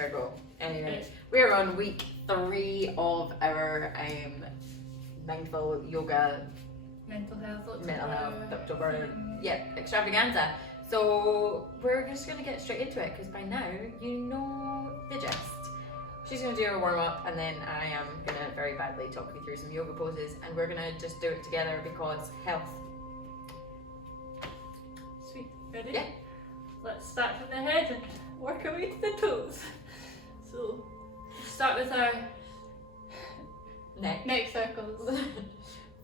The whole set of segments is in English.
after I go. Anyway, Okay. we're on week 3 of our mindful yoga Mental health October extravaganza. So we're just gonna get straight into it because by now you know the gist. She's gonna do a warm up and then I am gonna very badly talk you through some yoga poses and we're gonna just do it together because health. Sweet. Ready? Yeah. Let's start from the head and work our way to the toes. So start with our neck circles.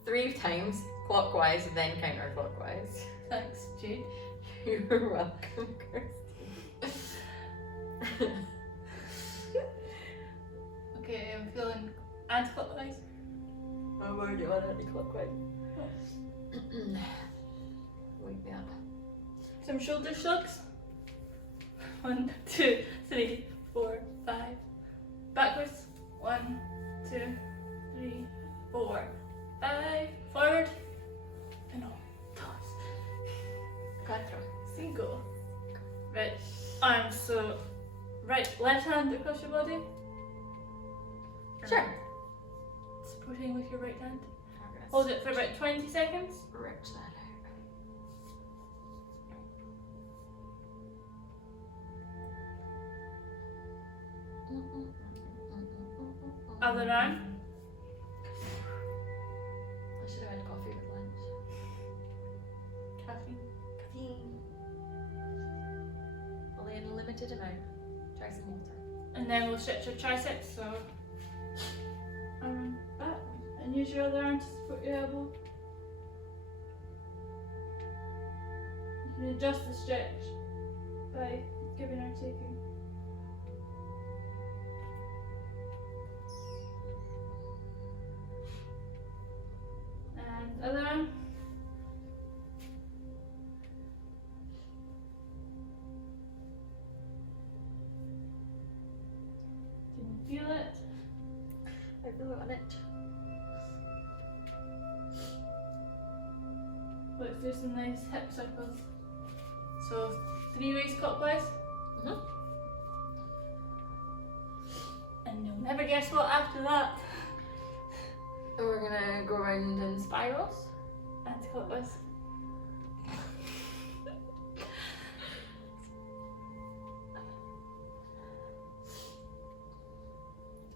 3 times clockwise, then counterclockwise. Thanks, Jade. You're welcome, Kirsty. Okay, I'm feeling anti-clockwise. I'm already on anti-clockwise. Wake me up. Some shoulder shrugs. 1, 2, 3, 4, 5. Backwards. 1, 2, 3, 4, 5. Forward. And on. Toss. 4. 5. Right arm, so left hand across your body. Sure. Supporting with your right hand. Hold it for about 20 seconds. Stretch that out. Other arm. I should have had coffee with lunch. Caffeine. Only in a limited amount. Try some water. And then we'll stretch your triceps, so arm back. And use your other arm to support your elbow. You can adjust the stretch by giving or taking. And other arm. Can you feel it? I feel it on it. Let's do some nice hip circles. So 3 ways clockwise. And you'll never guess what after that. And we're gonna go around in spirals. Anti-clockwise.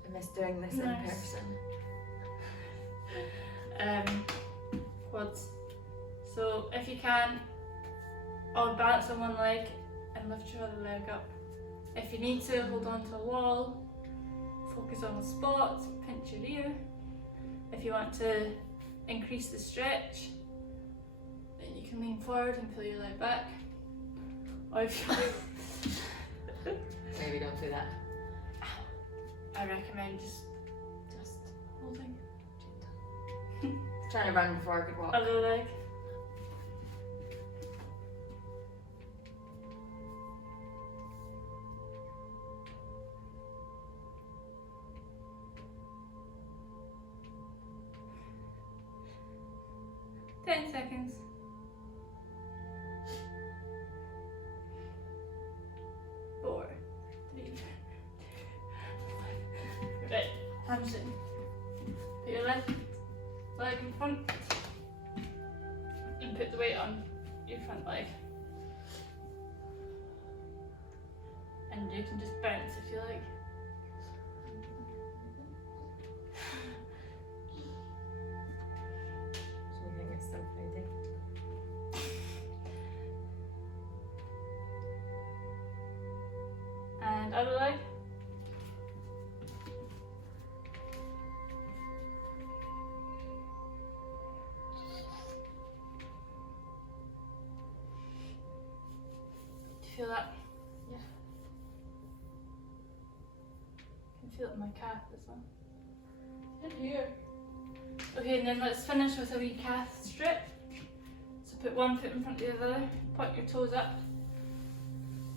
I miss doing this Nice. in person. Quads. So if you can, or balance on one leg and lift your other leg up. If you need to, hold on to a wall, focus on a spot, pinch your ear. If you want to increase the stretch, then you can lean forward and pull your leg back. Or if you Maybe don't do that. I recommend just holding. Trying to run before I could walk. Other leg. Ten seconds. Four, three, right, hands in. Put your left leg in front and put the weight on your front leg. And you can just bounce if you like. Something is so crazy. And other leg. Do you feel that? Yeah. I can feel it in my calf as well. And here. Okay, and then let's finish with a wee calf strip. So put one foot in front of the other, point your toes up,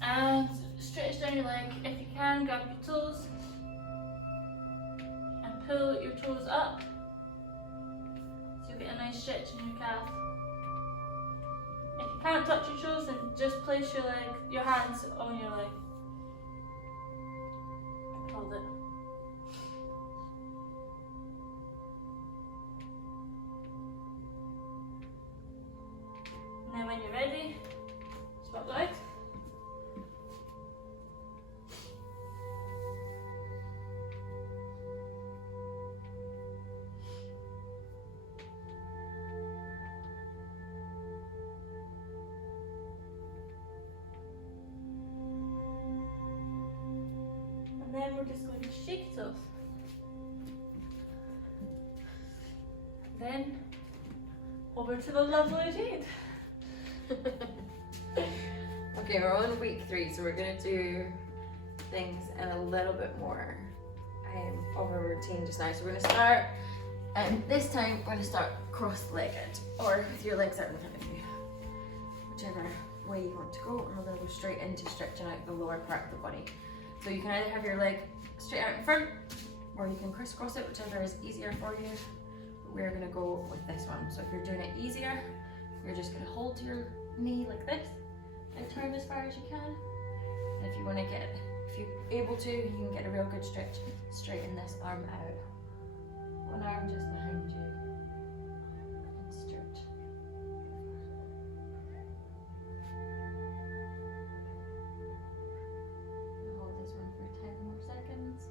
and stretch down your leg. If you can, grab your toes and pull your toes up. So you get a nice stretch in your calf. If you can't touch your toes, then just place your hands on your leg. Hold it. And then when you're ready, swap legs. And then we're just going to shake it off. Then over to the lovely Jade. Okay, we're on week 3, so we're gonna do things in a little bit more of a routine just now. So we're gonna start, this time we're gonna start cross-legged, or with your legs out in front of you, whichever way you want to go, and we're gonna go straight into stretching out the lower part of the body. So you can either have your leg straight out in front, or you can crisscross it, whichever is easier for you. But we're gonna go with this one. So if you're doing it easier, you're just gonna hold your knee like this and turn as far as you can. And if you want to if you're able to, you can get a real good stretch. Straighten this arm out. One arm just behind you. And stretch. Hold this one for 10 more seconds.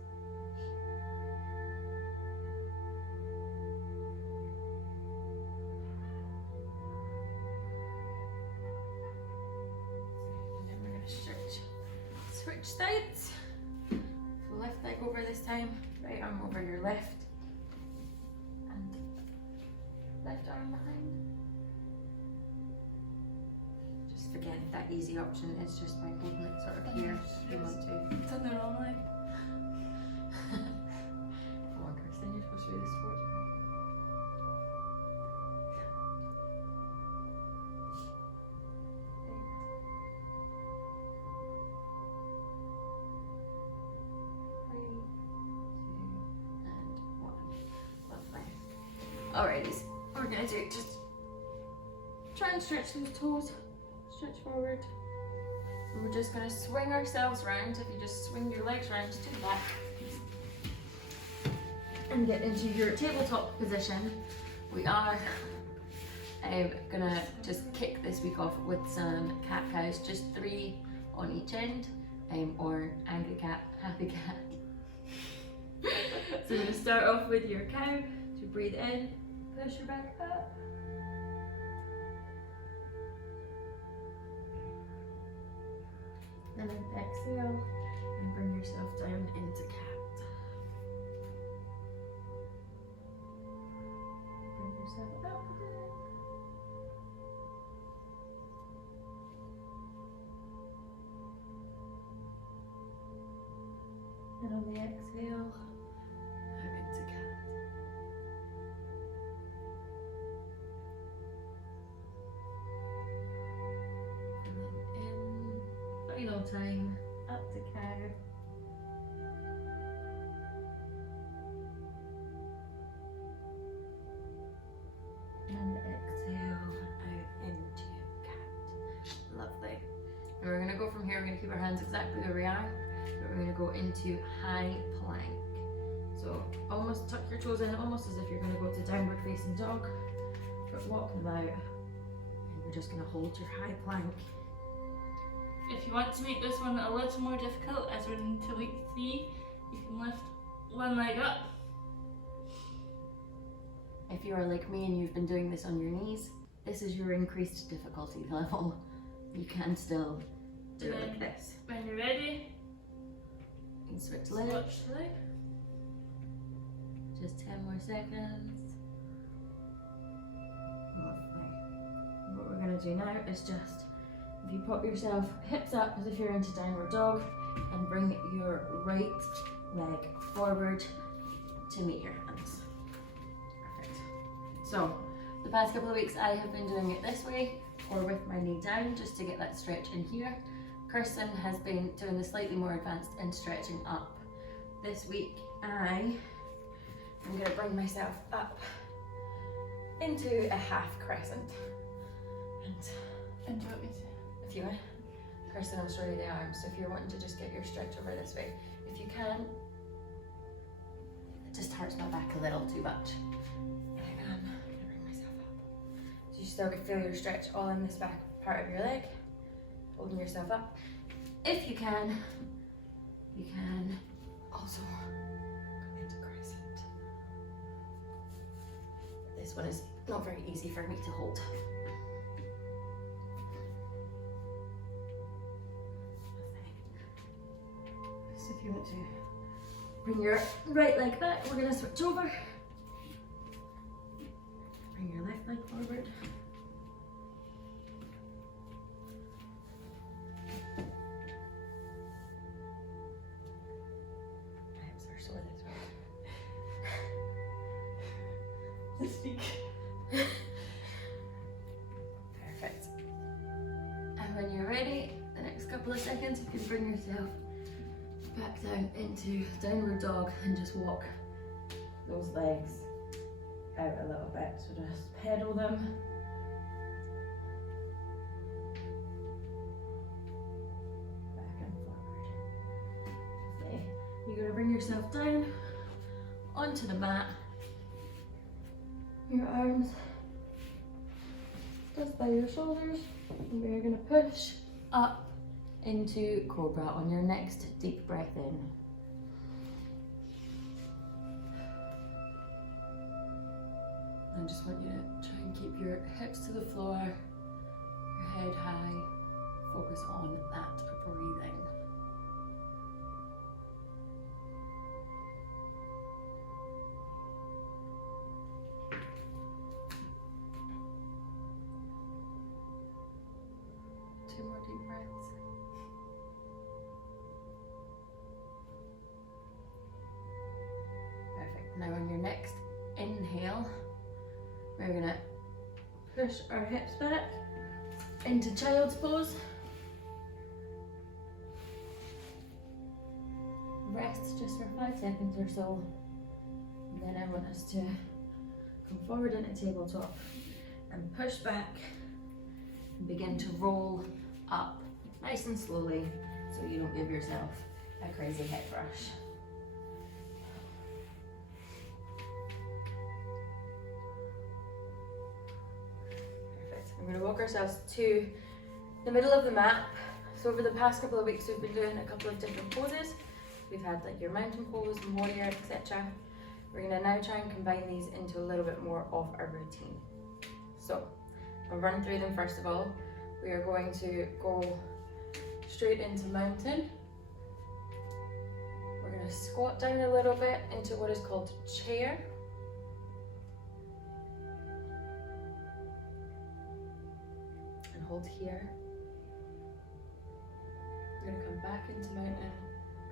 Switch sides. So left leg over this time, right arm over your left, and left arm behind. Just forget that easy option is just by holding it sort of here if you want to. It's on the wrong leg. Come on, Kirsten, you're supposed to do this sport. Alrighty, we're gonna do just try and stretch those toes, stretch forward. And we're just gonna swing ourselves round. If you just swing your legs round to the back and get into your tabletop position, we are gonna just kick this week off with some cat cows, just 3 on each end, or angry cat, happy cat. So we're gonna start off with your cow. So breathe in. Push your back up. And then exhale and bring yourself down into cat. Bring yourself up again. And on the exhale, out into cat. Final time, up to cow. And exhale out into cat. Lovely. And we're gonna go from here, we're gonna keep our hands exactly where we are, but we're gonna go into high plank. So almost tuck your toes in, almost as if you're gonna go to downward facing dog, but walking about. And we're just gonna hold your high plank. If you want to make this one a little more difficult, as we're into week 3, you can lift one leg up. If you are like me and you've been doing this on your knees, this is your increased difficulty level. You can still do it like this. When you're ready, You can switch legs. switch leg. Just 10 more seconds. Lovely. And what we're going to do now is just, if you pop yourself hips up as if you're into downward dog, and bring your right leg forward to meet your hands. Perfect. So, the past couple of weeks I have been doing it this way, or with my knee down, just to get that stretch in here. Kirsten has been doing the slightly more advanced and stretching up. This week I'm going to bring myself up into a half crescent. And do you want me to? If you want, Kirsten will show you the arms. So if you're wanting to just get your stretch over this way, if you can, just hurts my back a little too much. And I'm gonna bring myself up. So you still feel your stretch all in this back part of your leg, holding yourself up. If you can also come into crescent. This one is not very easy for me to hold. So if you want to bring your right leg back, we're gonna switch over. Bring your left leg forward. My hips are sore this way. To speak. Perfect. And when you're ready, the next couple of seconds, you can bring yourself back down into downward dog and just walk those legs out a little bit. So just pedal them. Back and forward. Okay. You're going to bring yourself down onto the mat. Your arms just by your shoulders. And we're going to push up into cobra on your next deep breath in. I just want you to try and keep your hips to the floor, your head high, focus on that breathing. Two more deep breaths. Now on your next inhale, we're gonna push our hips back into child's pose. Rest just for 5 seconds or so. And then I want us to come forward into tabletop and push back and begin to roll up nice and slowly so you don't give yourself a crazy hip rush. We're going to walk ourselves to the middle of the mat. So over the past couple of weeks we've been doing a couple of different poses. We've had like your mountain pose, warrior, etc. We're going to now try and combine these into a little bit more of a routine. So I'll run through them first of all. We are going to go straight into mountain. We're going to squat down a little bit into what is called chair. Hold here. We're going to come back into mountain,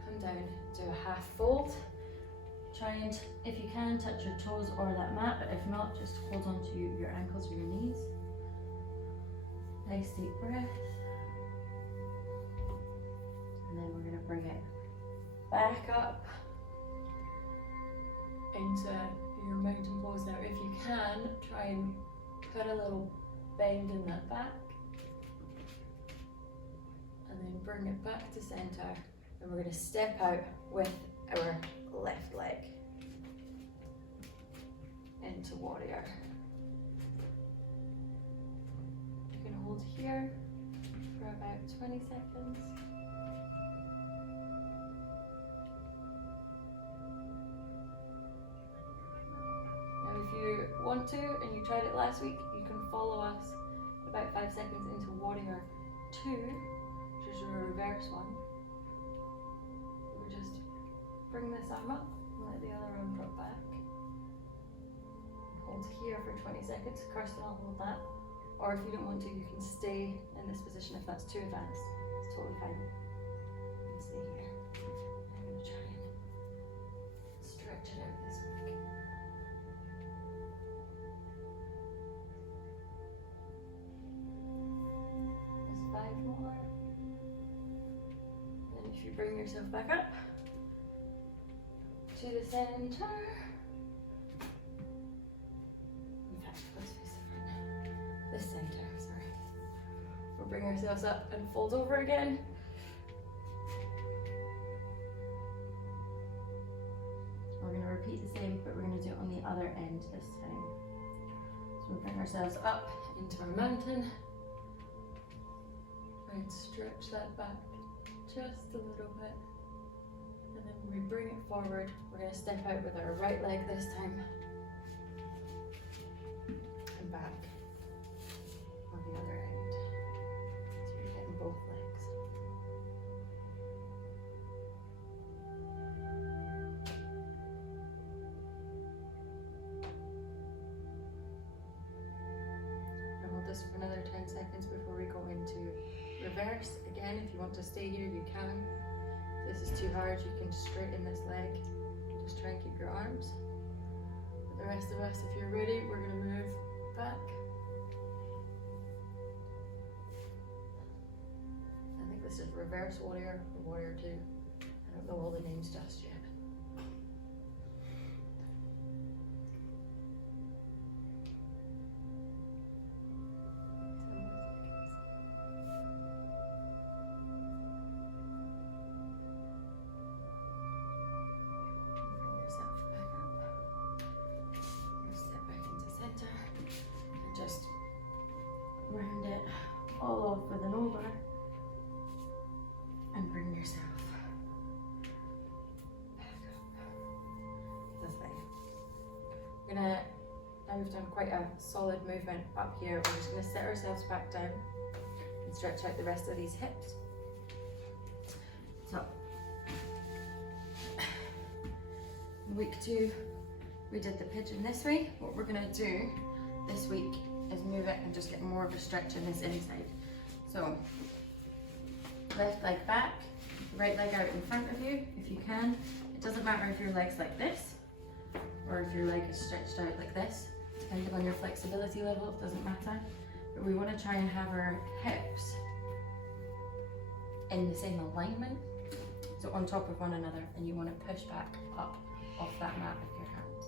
come down, do a half fold. Try and, if you can, touch your toes or that mat, but if not, just hold on to your ankles or your knees. Nice deep breath. And then we're going to bring it back up into your mountain pose. Now, if you can, try and put a little bend in that back. And then bring it back to center, and we're going to step out with our left leg into warrior. You can hold here for about 20 seconds. Now if you want to, and you tried it last week, you can follow us about 5 seconds into warrior 2. Which is your reverse one. We just bring this arm up and let the other arm drop back. Hold here for 20 seconds. Kirsten will hold that. Or if you don't want to, you can stay in this position if that's too advanced. It's totally fine. You can stay here. I'm going to try and stretch it out this week. There's 5 more. If you bring yourself back up to the center. In fact, let's face the front. This center, sorry. We'll bring ourselves up and fold over again. We're going to repeat the end this time. So we bring ourselves up into our mountain and stretch that back just a little bit. And then when we bring it forward, we're going to step out with our right leg this time. And back on the other end. So you're getting both legs. And hold this for another 10 seconds before we go into reverse. Again, if you want to stay here, you can. If this is too hard, you can straighten this leg. Just try and keep your arms. But the rest of us, if you're ready, we're going to move back. I think this is reverse warrior or warrior 2. I don't know all the names just yet. Round it all off with an over and bring yourself back up. This thing. Now we've done quite a solid movement up here. We're just going to sit ourselves back down and stretch out the rest of these hips. So, in week 2, we did the pigeon this way. What we're going to do this week is move it and just get more of a stretch in this inside. So left leg back, right leg out in front of you if you can. It doesn't matter if your leg's like this or if your leg is stretched out like this. Depending on your flexibility level, it doesn't matter. But we want to try and have our hips in the same alignment, so on top of one another, and you want to push back up off that mat with your hands.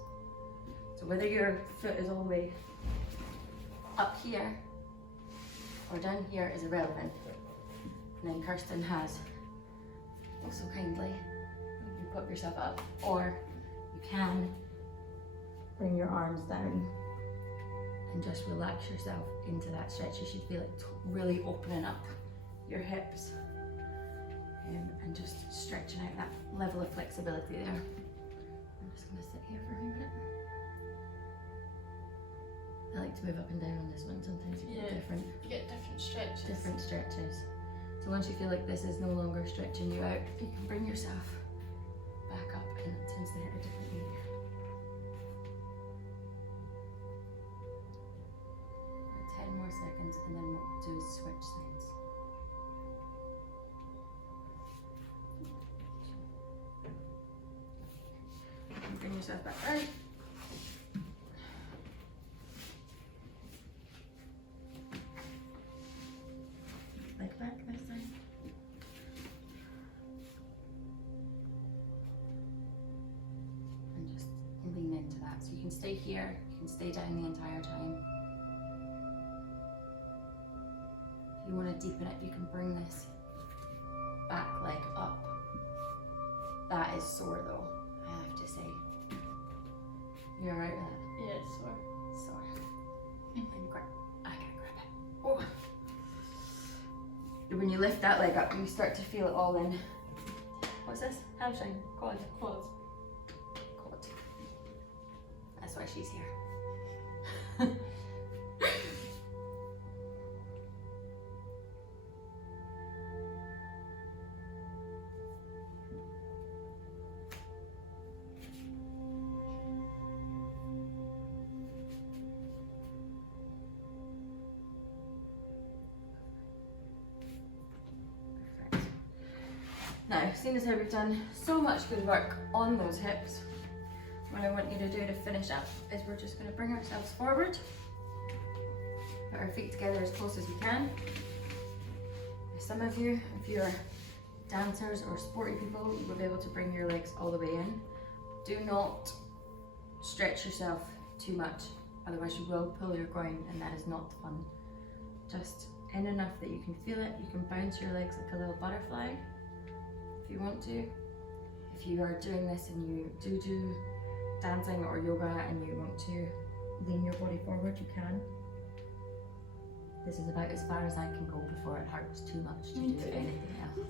So whether your foot is all the way up here or down here is irrelevant. And then Kirsten has also kindly, you put yourself up, or you can bring your arms down and just relax yourself into that stretch. You should feel it really opening up your hips and just stretching out that level of flexibility there. I'm just going to sit here for a minute. I like to move up and down on this one. Sometimes you get different. You get different stretches. Different stretches. So once you feel like this is no longer stretching you out, you can bring yourself back up, and it tends to hit a different area. 10 more seconds, and then what we'll do is switch sides. And bring yourself back out. Leg back this time. And just lean into that. So you can stay here, you can stay down the entire time. If you want to deepen it, you can bring this back leg up. That is sore though, I have to say. You're alright with that? Yeah, it's sore. Sore. And grab, I can grab it. Oh. When you lift that leg up, you start to feel it all in. What's this? Hamstring? Quad? Quad. Quad. That's why she's here. Now, seeing as how we've done so much good work on those hips, what I want you to do to finish up is we're just going to bring ourselves forward, put our feet together as close as we can. Some of you, if you're dancers or sporty people, you will be able to bring your legs all the way in. Do not stretch yourself too much, otherwise you will pull your groin, and that is not fun. Just in enough that you can feel it. You can bounce your legs like a little butterfly if you want to. If you are doing this and you do dancing or yoga and you want to lean your body forward, you can. This is about as far as I can go before it hurts too much to Me do too. anything else.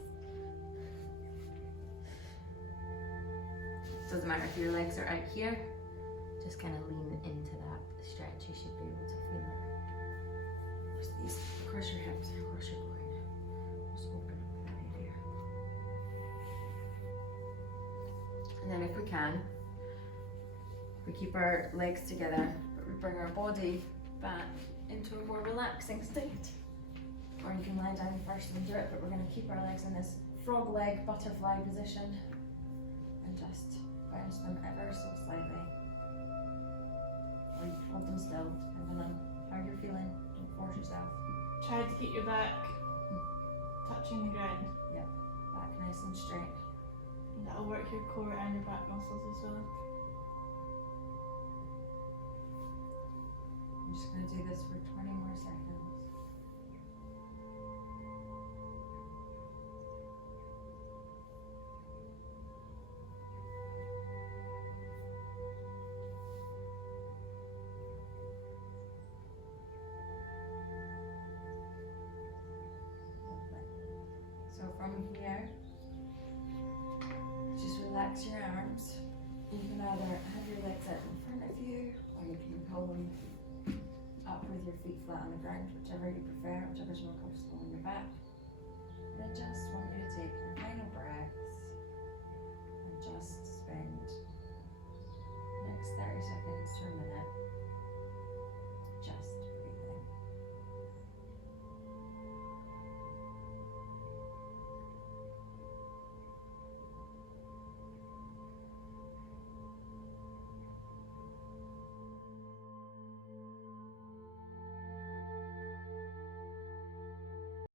Doesn't matter if your legs are out here, just kind of lean into that stretch. You should be able to feel it. Just these across your hips and across your groin. Just open up that area. And then if we can, we keep our legs together, but we bring our body back into a more relaxing state. Or you can lie down first and do it, but we're going to keep our legs in this frog leg butterfly position and just bounce them ever so slightly. Or you can hold them still, depending on how you're feeling. Don't force yourself. Try to keep your back touching the ground. Back nice and straight. And that'll work your core and your back muscles as well. I'm just going to do this for 20 more seconds. Lovely. So from here, just relax your arms. You can either have your legs out in front of you, or you can pull them up with your feet flat on the ground, whichever you prefer, whichever's more comfortable on your back.